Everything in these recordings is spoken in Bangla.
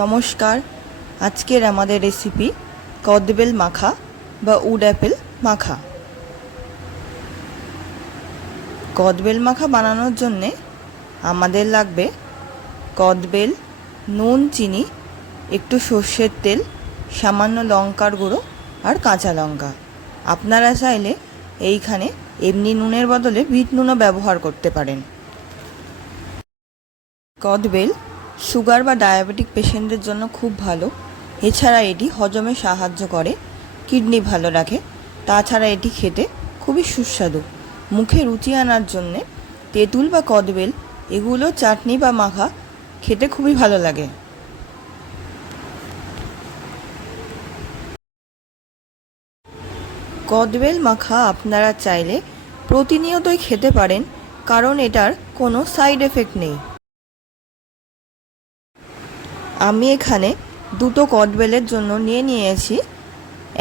নমস্কার। আজকের আমাদের রেসিপি কদবেল মাখা বা উড অ্যাপেল মাখা। কদবেল মাখা বানানোর জন্যে আমাদের লাগবে কদবেল, নুন, চিনি, একটু সর্ষের তেল, সামান্য লঙ্কার গুঁড়ো আর কাঁচা লঙ্কা। আপনারা চাইলে এইখানে এমনি নুনের বদলে বিট নুনও ব্যবহার করতে পারেন। কদবেল সুগার বা ডায়াবেটিক পেশেন্টদের জন্য খুব ভালো। এছাড়া এটি হজমে সাহায্য করে, কিডনি ভালো রাখে। তাছাড়া এটি খেতে খুবই সুস্বাদু। মুখে রুচি আনার জন্যে তেঁতুল বা কদবেল এগুলো চাটনি বা মাখা খেতে খুবই ভালো লাগে। কদবেল মাখা আপনারা চাইলে প্রতিনিয়তই খেতে পারেন, কারণ এটার কোনো সাইড এফেক্ট নেই। আমি এখানে দুটো কদবেলের জন্য নিয়েছি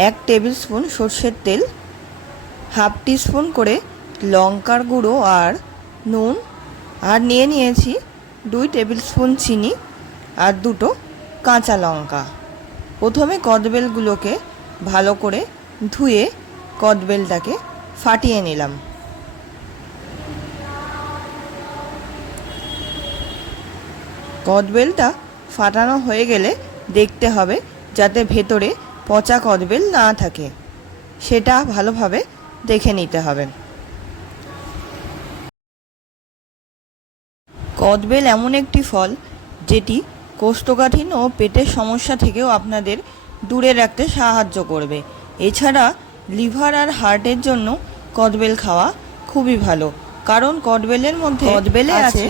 1 টেবিল স্পুন সর্ষের তেল, হাফ টিস্পুন করে লঙ্কার গুঁড়ো আর নুন, আর নিয়েছি 2 টেবিল স্পুন চিনি আর দুটো কাঁচা লঙ্কা। প্রথমে কদবেলগুলোকে ভালো করে ধুয়ে কদবেলটাকে ফাটিয়ে নিলাম। কদবেলটা ফাটানো হয়ে গেলে দেখতে হবে যাতে ভেতরে পচা কদবেল না থাকে, সেটা ভালোভাবে দেখে নিতে হবে। কদবেল এমন একটি ফল যেটি কোষ্ঠকাঠিন্য ও পেটের সমস্যা থেকেও আপনাদের দূরে রাখতে সাহায্য করবে। এছাড়া লিভার আর হার্টের জন্য কদবেল খাওয়া খুবই ভালো, কারণ কদবেলের মধ্যে আছে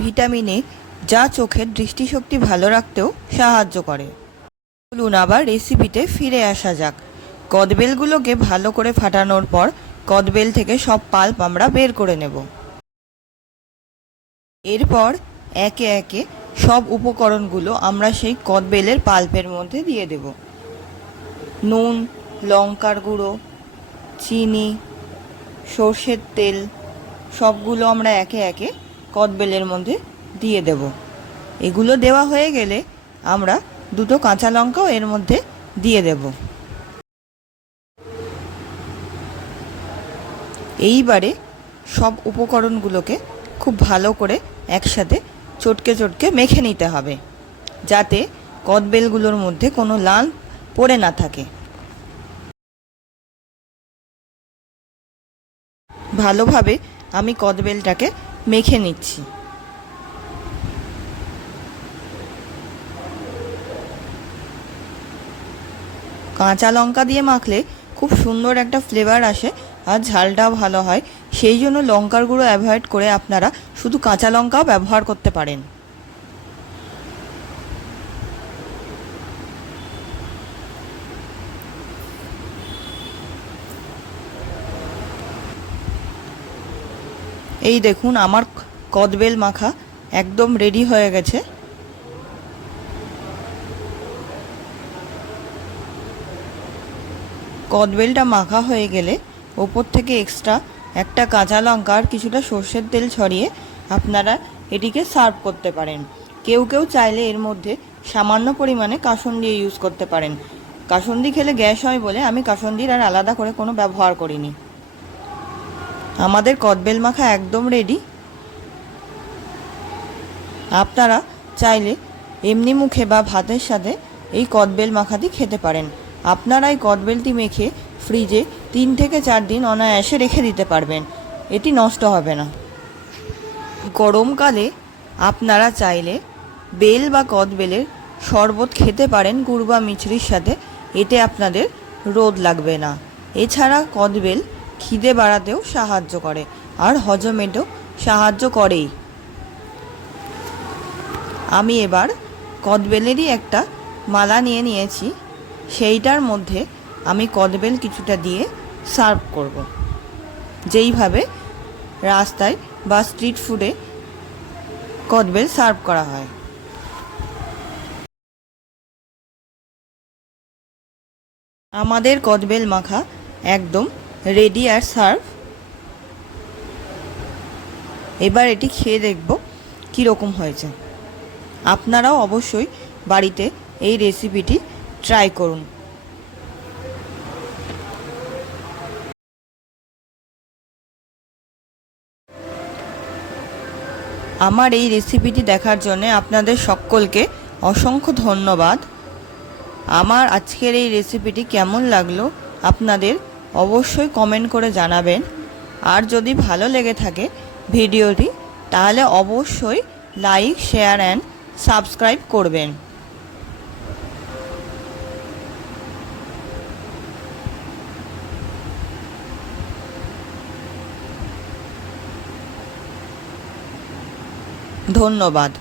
ভিটামিন এ, যা চোখের দৃষ্টিশক্তি ভালো রাখতেও সাহায্য করে। চলুন আবার রেসিপিতে ফিরে আসা যাক। কদবেলগুলোকে ভালো করে ফাটানোর পর কদবেল থেকে সব পাল্প আমরা বের করে নেব। এরপর একে একে সব উপকরণগুলো আমরা সেই কদবেলের পাল্পের মধ্যে দিয়ে দেব। নুন, লঙ্কার গুঁড়ো, চিনি, সর্ষের তেল সবগুলো আমরা একে একে কদবেলের মধ্যে দিয়ে দেব। এগুলো দেওয়া হয়ে গেলে আমরা দুটো কাঁচা লঙ্কাও এর মধ্যে দিয়ে দেব। এইবারে সব উপকরণগুলোকে খুব ভালো করে একসাথে চটকে চটকে মেখে নিতে হবে, যাতে কদবেলগুলোর মধ্যে কোনো লাম্প পড়ে না থাকে। ভালোভাবে আমি কদবেলটাকে মেখে নিচ্ছি। কাঁচা লঙ্কা দিয়ে মাখলে খুব সুন্দর একটা ফ্লেভার আসে আর ঝালটাও ভালো হয়। সেই জন্য লঙ্কার গুঁড়ো অ্যাভয়েড করে আপনারা শুধু কাঁচা লঙ্কাও ব্যবহার করতে পারেন। এই দেখুন আমার কদবেল মাখা একদম রেডি হয়ে গেছে। কদবেলটা মাখা হয়ে গেলে ওপর থেকে এক্সট্রা একটা কাঁচা লঙ্কা আর কিছুটা সর্ষের তেল ছড়িয়ে আপনারা এটিকে সার্ভ করতে পারেন। কেউ কেউ চাইলে এর মধ্যে সামান্য পরিমাণে কাসুন্দি ইউজ করতে পারেন। কাসুন্দি খেলে গ্যাস হয় বলে আমি কাসুন্দির আর আলাদা করে কোনো ব্যবহার করিনি। আমাদের কদবেল মাখা একদম রেডি। আপনারা চাইলে এমনি মুখে বা ভাতের সাথে এই কদবেল মাখাটি খেতে পারেন। আপনারা এই কদবেলটি মেখে ফ্রিজে 3 থেকে 4 দিন অনায়াসে রেখে দিতে পারবেন, এটি নষ্ট হবে না। গরমকালে আপনারা চাইলে বেল বা কদবেলের শরবত খেতে পারেন গুড় বা মিছরির সাথে, এতে আপনাদের রোদ লাগবে না। এছাড়া কদবেল খিদে বাড়াতেও সাহায্য করে আর হজমেতেও সাহায্য করেই। আমি এবার কদবেলেরই একটা মালা নিয়েছি, সেইটার মধ্যে আমি কদবেল কিছুটা দিয়ে সার্ভ করব, যেইভাবে রাস্তায় বা স্ট্রিট ফুডে কদবেল সার্ভ করা হয়। আমাদের কদবেল মাখা একদম রেডি আর সার্ভ। এবার এটি খেয়ে দেখব কীরকম হয়েছে। আপনারাও অবশ্যই বাড়িতে এই রেসিপিটি ট্রাই করুন। আমার এই রেসিপিটি দেখার জন্য আপনাদের সকলকে অসংখ্য ধন্যবাদ। আমার আজকের এই রেসিপিটি কেমন লাগলো আপনাদের অবশ্যই কমেন্ট করে জানাবেন। আর যদি ভালো লেগে থাকে ভিডিওটি, তাহলে অবশ্যই লাইক, শেয়ার অ্যান্ড সাবস্ক্রাইব করবেন। ধন্যবাদ।